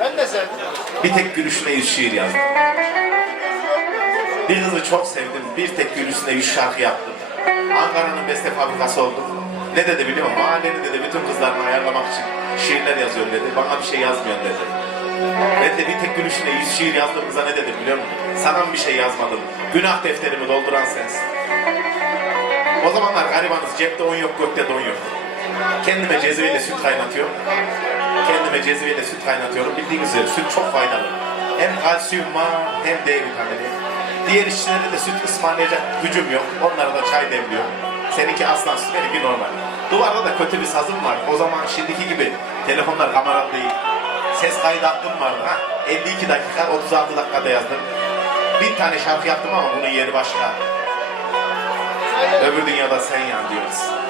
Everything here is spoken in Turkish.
Ben de sevdim. Bir tek gülüşüne yüz şiir yazdım. Bir kızı çok sevdim. Bir tek gülüşüne yüz şarkı yaptım. Ankara'nın beste fabrikası oldum. Ne dedi biliyor musun? Mahallenin dedi bütün kızlarını ayarlamak için şiirler yazıyorum dedi. Bana bir şey yazmıyorsun dedi. Ben de bir tek gülüşüne yüz şiir yazdığım kıza ne dedim biliyor musun? Sana bir şey yazmadım. Günah defterimi dolduran sensin. O zamanlar garibanız cepte on yok gökte don yok. Kendime cezveyle süt kaynatıyorum. Kendime cezveyle süt kaynatıyorum. Bildiğiniz üzere süt çok faydalı. Hem kalsiyum var hem D vitamini. Diğer işçilere de süt ısmarlayacak gücüm yok. Onlara da çay demliyorum. Seninki aslan süt benimki normal. Duvarda da kötü bir sazım var. O zaman şimdiki gibi telefonlar kameralı değil. Ses kaydı hakkım vardı ha. 52 dakika 36 dakikada yazdım. Bir tane şarkı yaptım ama bunun yeri başka. Öbür dünyada sen yan diyoruz.